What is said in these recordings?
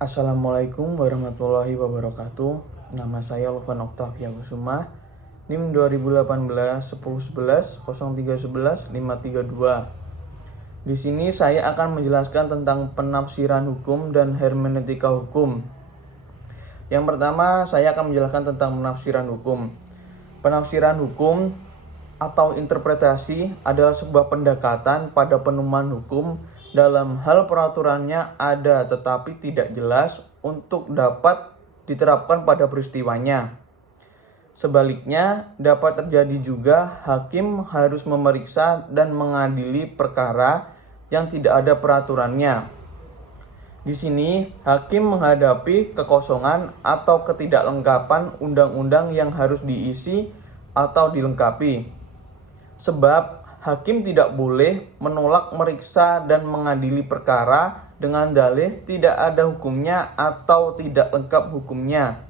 Assalamualaikum warahmatullahi wabarakatuh. Nama saya Lovan Oktavia Kusuma, NIM 2018 1011 0311 532. Di sini saya akan menjelaskan tentang penafsiran hukum dan hermeneutika hukum. Yang pertama, saya akan menjelaskan tentang penafsiran hukum. Penafsiran hukum atau interpretasi adalah sebuah pendekatan pada penemuan hukum dalam hal peraturannya ada tetapi tidak jelas untuk dapat diterapkan pada peristiwanya. Sebaliknya, dapat terjadi juga hakim harus memeriksa dan mengadili perkara yang tidak ada peraturannya. Di sini, hakim menghadapi kekosongan atau ketidaklengkapan undang-undang yang harus diisi atau dilengkapi. Sebab hakim tidak boleh menolak meriksa dan mengadili perkara dengan dalih tidak ada hukumnya atau tidak lengkap hukumnya.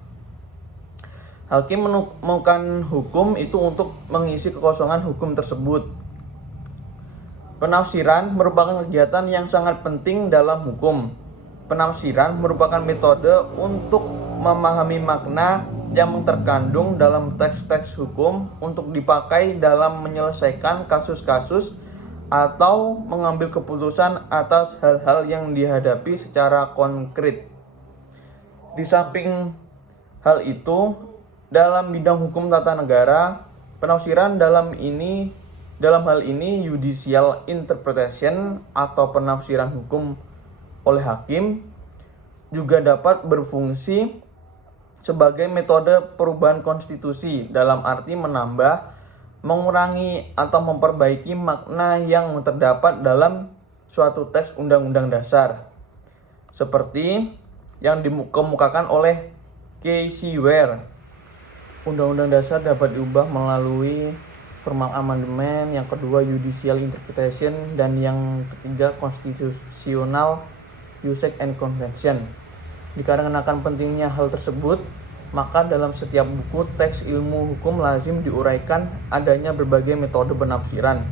Hakim menemukan hukum itu untuk mengisi kekosongan hukum tersebut. Penafsiran merupakan kegiatan yang sangat penting dalam hukum. Penafsiran merupakan metode untuk memahami makna yang terkandung dalam teks-teks hukum untuk dipakai dalam menyelesaikan kasus-kasus atau mengambil keputusan atas hal-hal yang dihadapi secara konkret. Di samping hal itu, dalam bidang hukum tata negara, penafsiran dalam hal ini judicial interpretation atau penafsiran hukum oleh hakim juga dapat berfungsi sebagai metode perubahan konstitusi dalam arti menambah, mengurangi, atau memperbaiki makna yang terdapat dalam suatu teks undang-undang dasar. Seperti yang dikemukakan oleh Casey Ware, undang-undang dasar dapat diubah melalui formal amendment, yang kedua judicial interpretation, dan yang ketiga constitutional usage and convention. Dikarenakan pentingnya hal tersebut, maka dalam setiap buku teks ilmu hukum lazim diuraikan adanya berbagai metode penafsiran.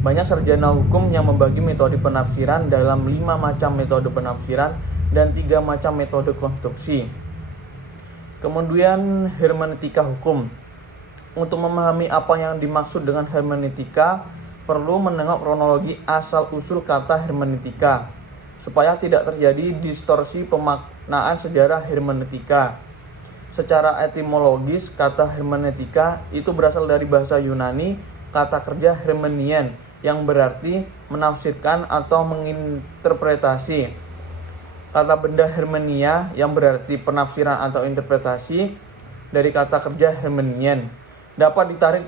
Banyak sarjana hukum yang membagi metode penafsiran dalam 5 macam metode penafsiran dan 3 macam metode konstruksi. Kemudian hermeneutika hukum. Untuk memahami apa yang dimaksud dengan hermeneutika, perlu menengok kronologi asal-usul kata hermeneutika, supaya tidak terjadi distorsi pemaknaan sejarah hermeneutika. Secara etimologis, kata hermeneutika itu berasal dari bahasa Yunani, kata kerja hermenien, yang berarti menafsirkan atau menginterpretasi. Kata benda hermenia, yang berarti penafsiran atau interpretasi, dari kata kerja hermenien, dapat ditarik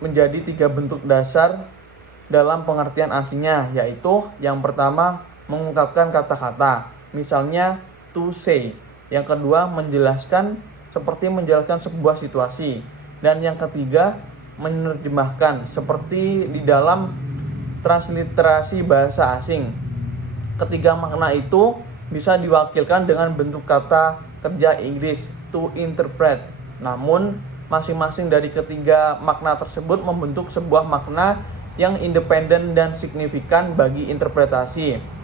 menjadi 3 bentuk dasar dalam pengertian aslinya, yaitu yang pertama mengungkapkan kata-kata, misalnya to say. Yang kedua menjelaskan, seperti menjelaskan sebuah situasi. Dan yang ketiga menerjemahkan, seperti di dalam transliterasi bahasa asing. Ketiga makna itu bisa diwakilkan dengan bentuk kata kerja Inggris to interpret. Namun masing-masing dari ketiga makna tersebut membentuk sebuah makna yang independen dan signifikan bagi interpretasi.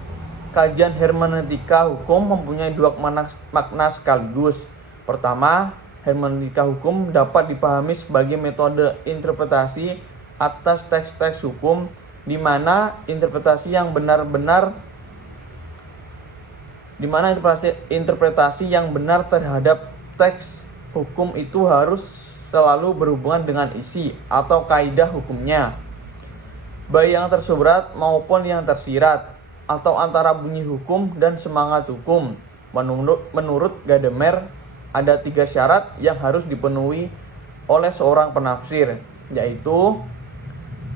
Kajian hermeneutika hukum mempunyai 2 makna sekaligus. Pertama, hermeneutika hukum dapat dipahami sebagai metode interpretasi atas teks-teks hukum, di mana interpretasi yang benar terhadap teks hukum itu harus selalu berhubungan dengan isi atau kaidah hukumnya, baik yang tersurat maupun yang tersirat, atau antara bunyi hukum dan semangat hukum. Menurut Gadamer, ada 3 syarat yang harus dipenuhi oleh seorang penafsir, yaitu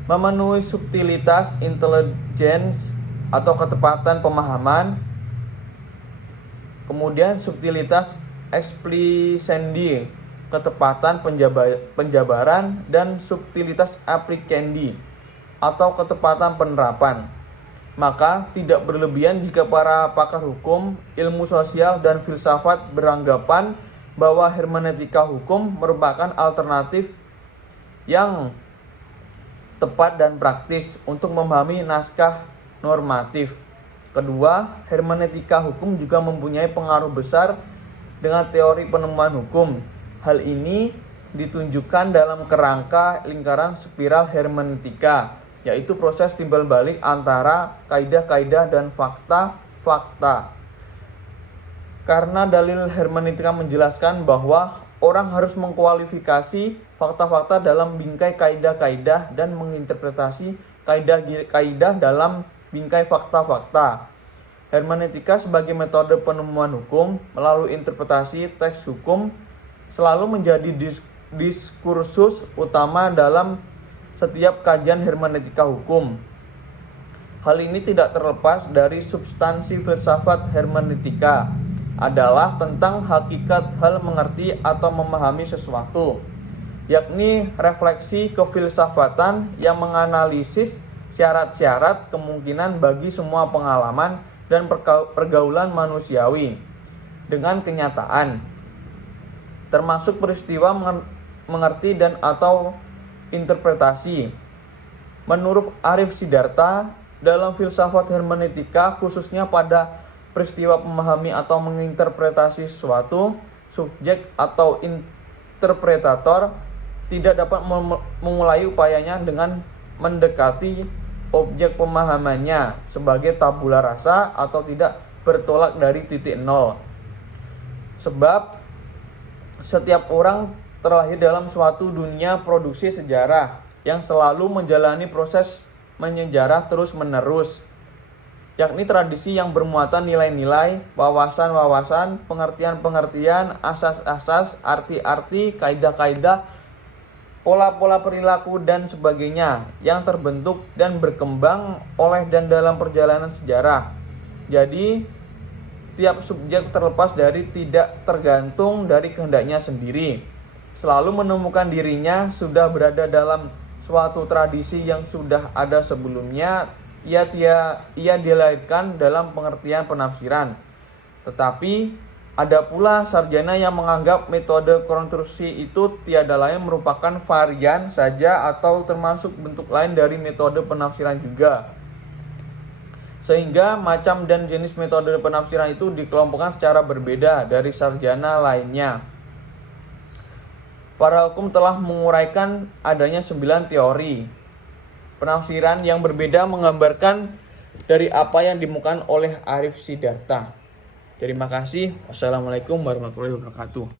memenuhi subtilitas intelligence atau ketepatan pemahaman, kemudian subtilitas explicendi, ketepatan penjabaran, dan subtilitas applicendi atau ketepatan penerapan. Maka tidak berlebihan jika para pakar hukum, ilmu sosial, dan filsafat beranggapan bahwa hermeneutika hukum merupakan alternatif yang tepat dan praktis untuk memahami naskah normatif. Kedua, hermeneutika hukum juga mempunyai pengaruh besar dengan teori penemuan hukum. Hal ini ditunjukkan dalam kerangka lingkaran spiral hermeneutika, yaitu proses timbal balik antara kaidah-kaidah dan fakta-fakta. Karena dalil hermeneutika menjelaskan bahwa orang harus mengkualifikasi fakta-fakta dalam bingkai kaidah-kaidah dan menginterpretasi kaidah-kaidah dalam bingkai fakta-fakta. Hermeneutika sebagai metode penemuan hukum melalui interpretasi teks hukum selalu menjadi diskursus utama dalam setiap kajian hermeneutika hukum. Hal ini tidak terlepas dari substansi filsafat hermeneutika, adalah tentang hakikat hal mengerti atau memahami sesuatu, yakni refleksi kefilsafatan yang menganalisis syarat-syarat kemungkinan bagi semua pengalaman dan pergaulan manusiawi dengan kenyataan, termasuk peristiwa mengerti dan atau interpretasi. Menurut Arif Siddhartha, dalam filsafat hermeneutika khususnya pada peristiwa memahami atau menginterpretasi sesuatu, subjek atau interpretator tidak dapat memulai upayanya dengan mendekati objek pemahamannya sebagai tabula rasa atau tidak bertolak dari titik nol. Sebab setiap orang terlahir dalam suatu dunia produksi sejarah yang selalu menjalani proses menyejarah terus-menerus, yakni tradisi yang bermuatan nilai-nilai, wawasan-wawasan, pengertian-pengertian, asas-asas, arti-arti, kaidah-kaidah, pola-pola perilaku, dan sebagainya yang terbentuk dan berkembang oleh dan dalam perjalanan sejarah. Jadi, tiap subjek terlepas dari tidak tergantung dari kehendaknya sendiri, selalu menemukan dirinya sudah berada dalam suatu tradisi yang sudah ada sebelumnya. Ia dilahirkan dalam pengertian penafsiran. Tetapi ada pula sarjana yang menganggap metode konstruksi itu tiada lain merupakan varian saja atau termasuk bentuk lain dari metode penafsiran juga. Sehingga macam dan jenis metode penafsiran itu dikelompokkan secara berbeda dari sarjana lainnya. Para hukum telah menguraikan adanya 9 teori penafsiran yang berbeda menggambarkan dari apa yang dimukan oleh Arif Siddhartha. Terima kasih. Wassalamualaikum warahmatullahi wabarakatuh.